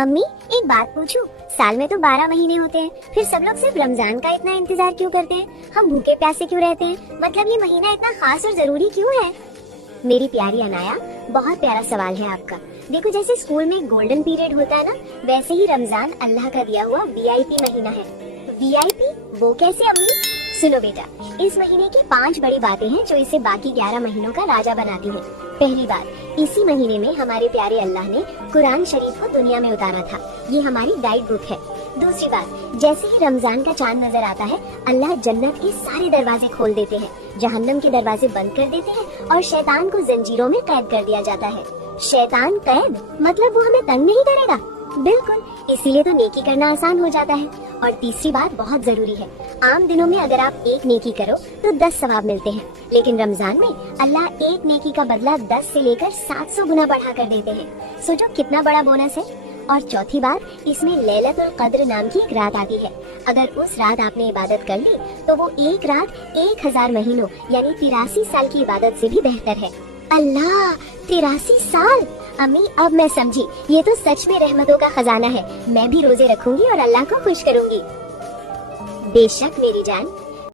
अम्मी एक बात पूछूं, साल में तो 12 महीने होते हैं, फिर सब लोग सिर्फ रमजान का इतना इंतजार क्यों करते हैं? हम भूखे प्यासे क्यों रहते हैं? मतलब ये महीना इतना खास और जरूरी क्यों है? मेरी प्यारी अनाया, बहुत प्यारा सवाल है आपका। देखो, जैसे स्कूल में गोल्डन पीरियड होता है ना, वैसे ही रमजान अल्लाह का दिया हुआ वीआईपी महीना है। वीआईपी वो कैसे अम्मी? सुनो बेटा, इस महीने की 5 बड़ी बातें हैं जो इसे बाकी 11 महीनों का राजा बनाती हैं। पहली बात, इसी महीने में हमारे प्यारे अल्लाह ने कुरान शरीफ को दुनिया में उतारा था। ये हमारी गाइड बुक है। दूसरी बात, जैसे ही रमजान का चांद नजर आता है, अल्लाह जन्नत के सारे दरवाजे खोल देते हैं, जहन्नम के दरवाजे बंद कर देते हैं और शैतान को जंजीरों में कैद कर दिया जाता है। शैतान कैद मतलब वो हमें तंग नहीं करेगा? बिल्कुल, इसीलिए तो नेकी करना आसान हो जाता है। और तीसरी बात बहुत जरूरी है, आम दिनों में अगर आप एक नेकी करो तो 10 सवाब मिलते हैं, लेकिन रमजान में अल्लाह एक नेकी का बदला 10 से लेकर 700 गुना बढ़ा कर देते हैं। सोचो कितना बड़ा बोनस है। और चौथी बात, इसमें लैलतुल कद्र नाम की एक रात आती है। अगर उस रात आपने इबादत कर ली तो वो एक रात 1000 महीनों यानी 83 साल की इबादत से भी बेहतर है। अल्लाह, 83 साल! अम्मी अब मैं समझी, ये तो सच में रहमतों का खजाना है। मैं भी रोजे रखूंगी और अल्लाह को खुश करूंगी। बेशक मेरी जान।